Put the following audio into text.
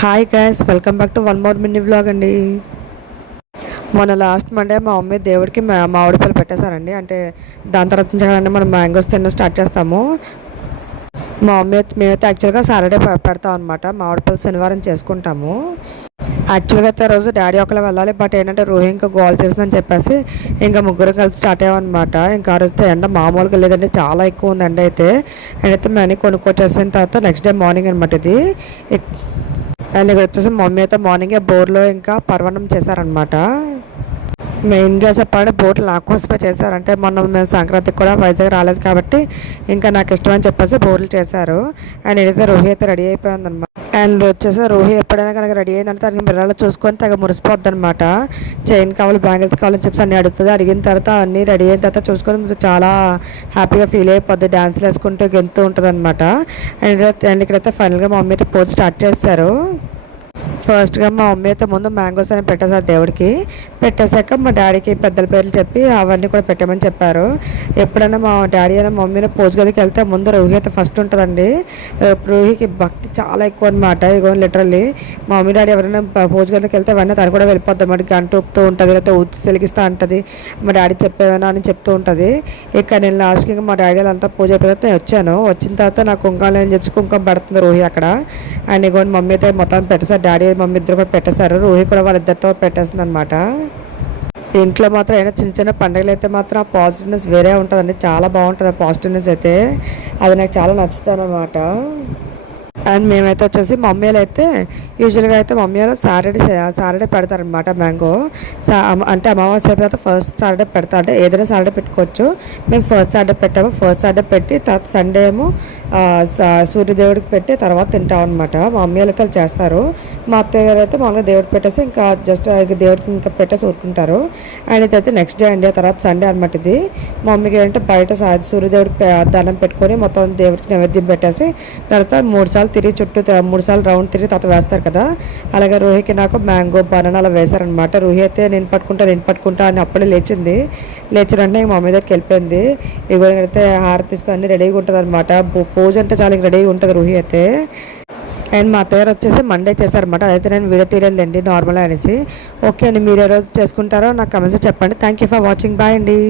Hi guys, welcome back to one more mini vlog అండి. మొన్న last Monday మా mummy దేవుడికి మామిడి పళ్ళు పెట్టేశారండి. అంటే దాని తర్వాత నుంచి మనం మ్యాంగోస్ తిన్న స్టార్ట్ చేస్తాము. మా మమ్మీ మేమైతే యాక్చువల్గా సాటర్డే పెడతాం అనమాట. మామిడి పళ్ళు శనివారం చేసుకుంటాము. యాక్చువల్గా అయితే రోజు డాడీ ఒకళ్ళు వెళ్ళాలి, బట్ ఏంటంటే రోహి ఇంకా గోల్ చేసిందని చెప్పేసి ఇంకా ముగ్గురు కలిపి స్టార్ట్ అయ్యామన్నమాట. ఇంకా ఆ రోజు ఎండ మామూలుగా లేదండి, చాలా ఎక్కువ ఉంది ఎండ అయితే. అండ్ అయితే మేము కొనుక్కొచ్చేసిన తర్వాత నెక్స్ట్ డే మార్నింగ్ అనమాట ఇది. అండ్ ఇక్కడ వచ్చేసి మమ్మీ అయితే మార్నింగే బోర్లో ఇంకా పర్వణం చేశారనమాట. మెయిన్గా చెప్పాలంటే బోర్లు నా కోసమే చేశారంటే మొన్న మేము సంక్రాంతికి కూడా వైజాగ్ రాలేదు కాబట్టి ఇంకా నాకు ఇష్టం అని చెప్పేసి బోర్లు చేశారు. అండ్ ఇదైతే రోహి అయితే రెడీ అయిపోయిందనమాట. అండ్ వచ్చేసి రోహి ఎప్పుడైనా కనుక రెడీ అయిందంటే తనకి మిర్రాలో చూసుకొని తెగ మురిసిపోద్ది అనమాట. చైన్ కావాలి, బ్యాంగిల్స్ కావాలని చెప్పేసి అన్నీ అడుగుతుంది. అడిగిన తర్వాత అన్నీ రెడీ అయిన తర్వాత చూసుకొని చాలా హ్యాపీగా ఫీల్ అయిపోద్ది, డ్యాన్స్లు వేసుకుంటూ గెంతూ ఉంటుంది అనమాట. అండ్ ఇక్కడైతే ఫైనల్గా మా మమ్మీ అయితే పోజ్ స్టార్ట్ చేస్తారు. ఫస్ట్గా మా మమ్మీ అయితే ముందు మ్యాంగోస్ అని పెట్టేశారు దేవుడికి. పెట్టేశాక మా డాడీకి పెద్దల పేర్లు చెప్పి అవన్నీ కూడా పెట్టామని చెప్పారు. ఎప్పుడైనా మా డాడీ అయినా మమ్మీని పూజ గదికి వెళ్తే ముందు రోహి అయితే ఫస్ట్ ఉంటుందండి. రోహికి భక్తి చాలా ఎక్కువ అనమాట. ఇగో లిటరల్లీ మా మమ్మీ డాడీ ఎవరైనా పూజ గదికి వెళ్తే అవన్నీ తను కూడా వెళ్ళిపోద్ది అన్నమాట. గంట ఊపుతూ ఉంటుంది, లేకపోతే ఊతి తెలిగిస్తూ ఉంటుంది. మా డాడీ చెప్పేవనా అని చెప్తూ ఉంటుంది. ఇక నేను లాస్ట్కి ఇంకా మా డాడీ వాళ్ళంతా పూజ అయిపోతే వచ్చాను. వచ్చిన తర్వాత నాకు కుంకాలు అని చెప్పి కుంకుమ పడుతుంది రోహి అక్కడ. అండ్ ఇగోని మమ్మీ అయితే మొత్తం పెట్టేసారు, డాడీ మమ్మీ ఇద్దరు కూడా పెట్టేశారు. రోహి కూడా వాళ్ళిద్దరితో పెట్టేస్తుంది అనమాట. ఇంట్లో మాత్రం అయినా చిన్న చిన్న పండుగలు అయితే మాత్రం ఆ పాజిటివ్నెస్ వేరే ఉంటుందండి. చాలా బాగుంటుంది ఆ పాజిటివ్నెస్ అయితే. అది నాకు చాలా నచ్చుతుంది అనమాట. అండ్ మేమైతే వచ్చేసి మమ్మీలు అయితే యూజువల్గా అయితే మమ్మీలు సాటర్డే పెడతారనమాట మ్యాంగో. అంటే అమావాస్య అయిపోయిన తర్వాత ఫస్ట్ సాటర్డే పెడతా, అంటే ఏదైనా సాటర్డే పెట్టుకోవచ్చు. మేము ఫస్ట్ సాటర్డే పెట్టాము. ఫస్ట్ సాటర్డే పెట్టి తర్వాత సండే ఏమో సూర్యదేవుడికి పెట్టి తర్వాత తింటాం అనమాట. మా మమ్మీలు అయితే చేస్తారు. మా అత్తయ్య గారు అయితే మామూలుగా దేవుడికి పెట్టేసి ఇంకా జస్ట్ దేవుడికి ఇంకా పెట్టేసి ఊరుకుంటారు. అండ్ ఇదైతే నెక్స్ట్ డే అండి, తర్వాత సండే అనమాట ఇది. మా మమ్మీకి ఏంటంటే బయట సూర్యదేవుడికి దండం పెట్టుకొని మొత్తం దేవుడికి నైవేద్యం పెట్టేసి తర్వాత 3 సార్లు తిరిగి చుట్టూ 3 సార్లు రౌండ్ తిరిగి తర్వాత వేస్తారు కదా. అలాగే రోహికి నాకు మ్యాంగో బనానా అలా వేశారనమాట. రోహి అయితే నేను పట్టుకుంటా అని అప్పుడే లేచింది. లేచిన వెంటనే మా మమ్మీ దగ్గరికి వెళ్ళిపోయింది. ఇగోనైతే హారతి తీసుకొని అన్ని రెడీగా ఉంటుంది అనమాట. పూజ అంటే చాలా రెడీగా ఉంటుంది రోహి అయితే. అండ్ మా అత్తగారు వచ్చేసి మండే చేశారనమాట. అదైతే నేను వీడియో తీయలేదండి నార్మల్ అనేసి. ఓకే అండి, మీరు ఏ రోజు చేసుకుంటారో నాకు కమెంట్స్ చెప్పండి. Thank you for watching. Bye అండి.